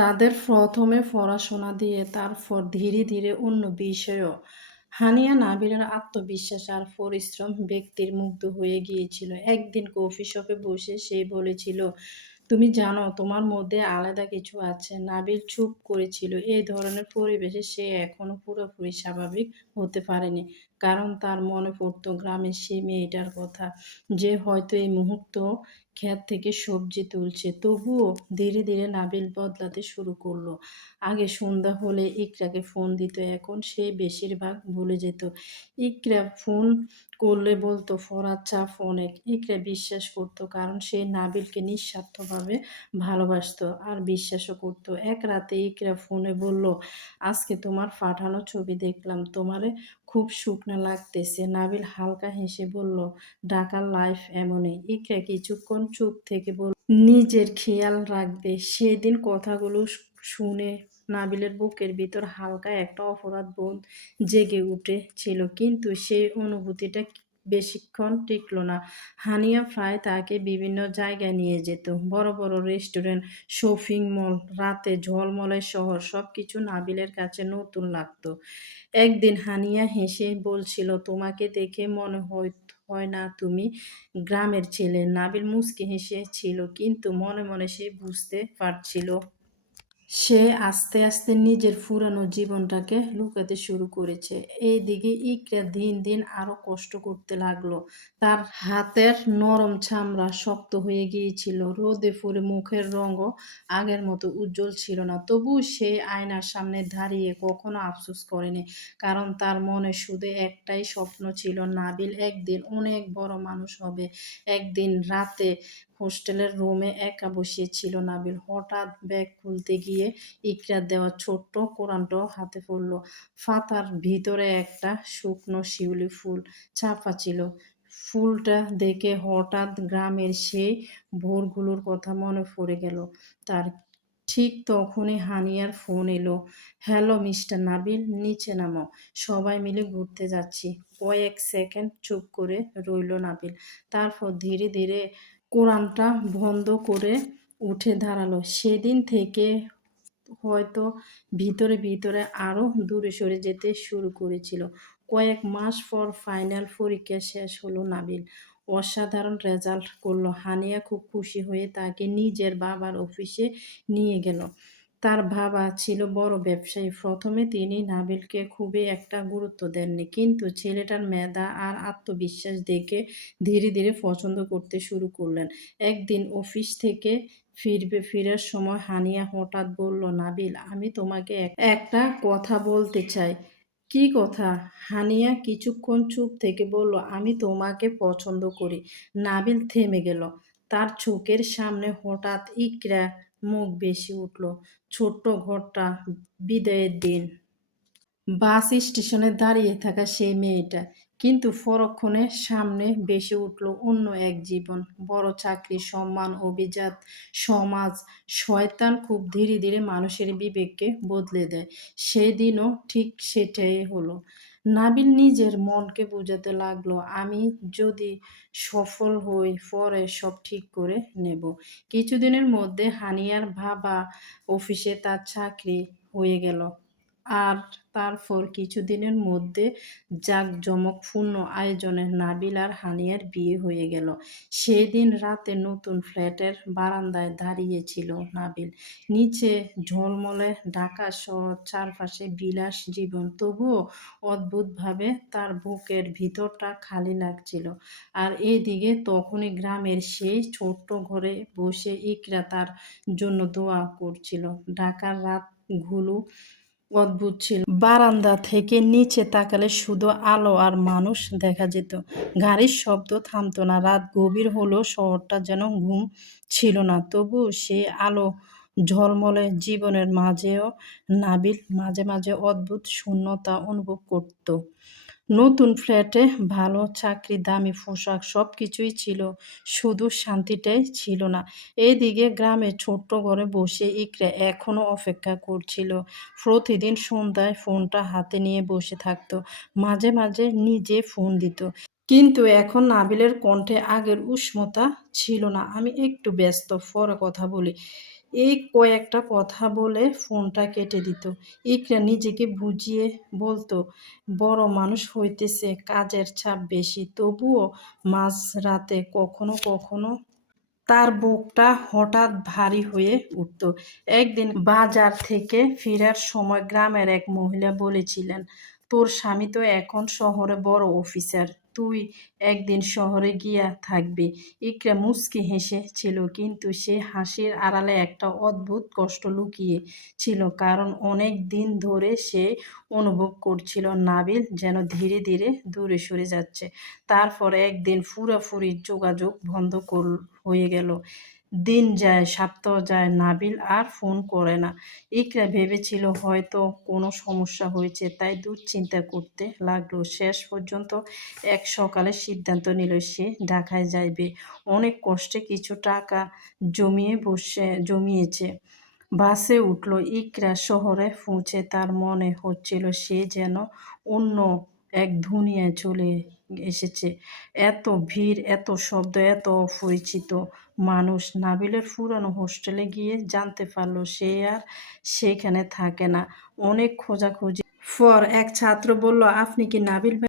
তাদের প্রথমে পড়াশোনা দিয়ে তারপর ধীরে ধীরে অন্য বিষয়েও। হানিয়া নাবিলের আত্মবিশ্বাস আর পরিশ্রম ব্যক্তির মুগ্ধ হয়ে গিয়েছিল। একদিন কফি শপে বসে সে বলেছিল, তুমি জানো তোমার মধ্যে আলাদা কিছু আছে। নাবিল চুপ করেছিল। এই ধরনের পরিবেশে সে এখনো পুরোপুরি স্বাভাবিক হতে পারেনি, কারণ তার মনে পড়তো গ্রামের সেই মেয়েটার কথা, যে হয়তো এই মুহূর্ত ক্ষেত থেকে সবজি তুলছে। তবুও ধীরে ধীরে নাবিল বদলাতে শুরু করলো। আগে সন্ধ্যা হলে ইকরাকে ফোন দিত, এখন সে বেশিরভাগ ভুলে যেত। ইকরা ফোন করলে বলতো ফরাদ চাপ অনেক। ইকরা বিশ্বাস করতো, কারণ সে নাবিলকে নিঃস্বার্থভাবে ভালোবাসতো আর বিশ্বাসও করতো। এক রাতে ইকরা ফোনে বলল, আজকে তোমার পাঠানো ছবি দেখলাম, তোমারে খুব শুকনা লাগতেছে। নাবিল হালকা হেসে বলল, ঢাকার লাইফ এমনই। ইকরা কিছুক্ষণ চুপ থেকে বলল, নিজের খেয়াল রাখবে। সেদিন কথাগুলো শুনে নাবিলের বুকের ভিতর হালকা একটা অপরাধ বোধ জেগে উঠেছিল, কিন্তু সেই অনুভূতিটা বেশিক্ষণ টিকল না। হানিয়া প্রায় তাকে বিভিন্ন জায়গায় নিয়ে যেত, বড় বড় রেস্টুরেন্ট, শপিং মল, রাতে ঝলমলে শহর, সবকিছু নাবিলের কাছে নতুন লাগতো। একদিন হানিয়া হেসে বলছিল, তোমাকে দেখে মনে হয় না তুমি গ্রামের ছেলে। নাবিল মুচকি হেসেছিল, কিন্তু মনে মনে সে বুঝতে পারছিল সে আস্তে আস্তে নিজের পুরানো জীবনটাকে লুকাতে শুরু করেছে। এইদিকে ইকরা দিন দিন আরো কষ্ট করতে লাগলো। তার হাতের নরম চামড়া শক্ত হয়ে গিয়েছিল, রোদে পুড়ে মুখের রঙও আগের মতো উজ্জ্বল ছিল না। তবু সে আয়নার সামনে দাঁড়িয়ে কখনো আফসোস করেনি, কারণ তার মনে শুধু একটাই স্বপ্ন ছিল, নাবিল একদিন অনেক বড় মানুষ হবে। একদিন রাতে হোস্টেলের রুমে একা বসিয়েছিল নাবিল, হঠাৎ ব্যাগ খুলতে গিয়ে ইকরার দেওয়া ছোট্ট কোরানটাও হাতে পড়ল। পাতার ভিতরে একটা শুকনো শিউলি ফুল চাপা ছিল। ফুলটা দেখে হঠাৎ গ্রামের সেই ভোরগুলোর কথা মনে পড়ে গেল তার। ঠিক তখনই হানিয়ার ফোন এলো। হ্যালো মিস্টার নাবিল, নিচে নামো, সবাই মিলে ঘুরতে যাচ্ছি। কয়েক সেকেন্ড চুপ করে রইল নাবিল, তারপর ধীরে ধীরে কোরানটা বন্ধ করে উঠে দাঁড়ালো। সেদিন থেকে হয়তো ভিতরে ভিতরে আরো দূরে সরে যেতে শুরু করেছিল। কয়েক মাস পর ফাইনাল পরীক্ষা শেষ হলো। নাবিল অসাধারণ রেজাল্ট করলো। হানিয়া খুব খুশি হয়ে তাকে নিজের বাবার অফিসে নিয়ে গেল। তার বাবা ছিল বড় ব্যবসায়ী। প্রথমে তিনি নাবিলকে খুবই একটা গুরুত্ব দেননি, কিন্তু ছেলেটার মেধা আর আত্মবিশ্বাস দেখে ধীরে ধীরে পছন্দ করতে শুরু করলেন। একদিন অফিস থেকে ফেরার সময় হানিয়া হঠাৎ বলল, নাবিল, আমি তোমাকে একটা কথা বলতে চাই। কি কথা? হানিয়া কিছুক্ষণ চুপ থেকে বলল, আমি তোমাকে পছন্দ করি। নাবিল থেমে গেল। তার চোখের সামনে হঠাৎ ইকরা মুখ ভেসে উঠল। ছোট্ট ঘরটা, বিদায়ের দিন, বাস স্টেশনে দাঁড়িয়ে থাকা সেই মেয়েটা। কিন্তু পরক্ষণে সামনে ভেসে উঠল অন্য এক জীবন, বড় চাকরি, সম্মান, অভিজাত সমাজ। শয়তান খুব ধীরে ধীরে মানুষের বিবেককে বদলে দেয়। সেদিনও ঠিক সেটাই হলো। নাবিল নিজের মনকে বোঝাতে লাগলো, আমি যদি সফল হই পরে সব ঠিক করে নেব। কিছুদিনের মধ্যে হানিয়ার বাবা অফিসে তার চাকরি হয়ে গেল। আর তারপর কিছুদিনের মধ্যে জাঁকজমকপূর্ণ আয়োজনে নাবিল আর হানিয়ার বিয়ে হয়ে গেল। সেদিন রাতে নতুন ফ্ল্যাটের বারান্দায় দাঁড়িয়েছিল নাবিল। নিচে ঝলমলে ঢাকা শহর, চারপাশে বিলাস জীবন। তবুও অদ্ভুতভাবে তার বুকের ভিতরটা খালি লাগছিল। আর এইদিকে তখনই গ্রামের সেই ছোট্ট ঘরে বসে ইকরা তার জন্য দোয়া করছিল। ঢাকার রাতগুলো অদ্ভুত ছিল। বারান্দা থেকে নিচে তাকালে শুধু আলো আর মানুষ দেখা যেত। গাড়ির শব্দ থামতো না। রাত গভীর হলেও শহরটা যেন ঘুম ছিল না। তবু সেই আলো ঝলমলে জীবনের মাঝেও নাবিল মাঝে মাঝে অদ্ভুত শূন্যতা অনুভব করত। নতুন ফ্ল্যাটে ভালো চাকরি, দামি পোশাক, সবকিছুই ছিল, শুধু শান্তিটাই ছিল না। এইদিকে গ্রামে ছোট্ট ঘরে বসে ইকরা এখনো অপেক্ষা করছিল। প্রতিদিন সন্ধ্যায় ফোনটা হাতে নিয়ে বসে থাকতো, মাঝে মাঝে নিজে ফোন দিত। কিন্তু এখন নাবিলের কণ্ঠে আগের উষ্ণতা ছিল না। আমি একটু ব্যস্ত, পরে কথা বলি। এই কয়েকটা কথা বলে ফোনটা কেটে দিত। ইকরা নিজেকে বুঝিয়ে বলতো, বড় মানুষ হইতেছে, কাজের চাপ বেশি। তবুও মাঝরাতে কখনো কখনো তার বুকটা হঠাৎ ভারী হয়ে উঠত। একদিন বাজার থেকে ফেরার সময় গ্রামের এক মহিলা বলেছিলেন, তোর স্বামী তো এখন শহরে বড় অফিসার, তুই একদিন শহরে গিয়া থাকবি। ইকরা মুচকি হেসেছিল, কিন্তু সে হাসির আড়ালে একটা অদ্ভুত কষ্ট লুকিয়ে ছিল, কারণ অনেক দিন ধরে সে অনুভব করছিল নাবিল যেন ধীরে ধীরে দূরে সরে যাচ্ছে। তারপর একদিন পুরোপুরি যোগাযোগ বন্ধ হয়ে গেল। দিন যায়, সপ্তাহ যায়, নাবিল আর ফোন করে না। ইকরা ভেবেছিল হয়তো কোনো সমস্যা হয়েছে, তাই দুশ্চিন্তা করতে লাগলো। শেষ পর্যন্ত এক সকালে সিদ্ধান্ত নিল সে ঢাকায় যাইবে। অনেক কষ্টে কিছু টাকা জমিয়েছে। বাসে উঠল। ইকরা শহরে পৌঁছে তার মনে হচ্ছিল সে যেন অন্য এক দুনিয়ায় চলে এসেছে। এত ভিড়, এত শব্দ, এত অপরিচিত মানুষ। নাবিলের পুরানো হোস্টেলে গিয়ে জানতে পারল সে আর সেখানে থাকে না। অনেক খোঁজাখুঁজি পর এক ছাত্র বলল, আপনি কি নাবিল ভাই?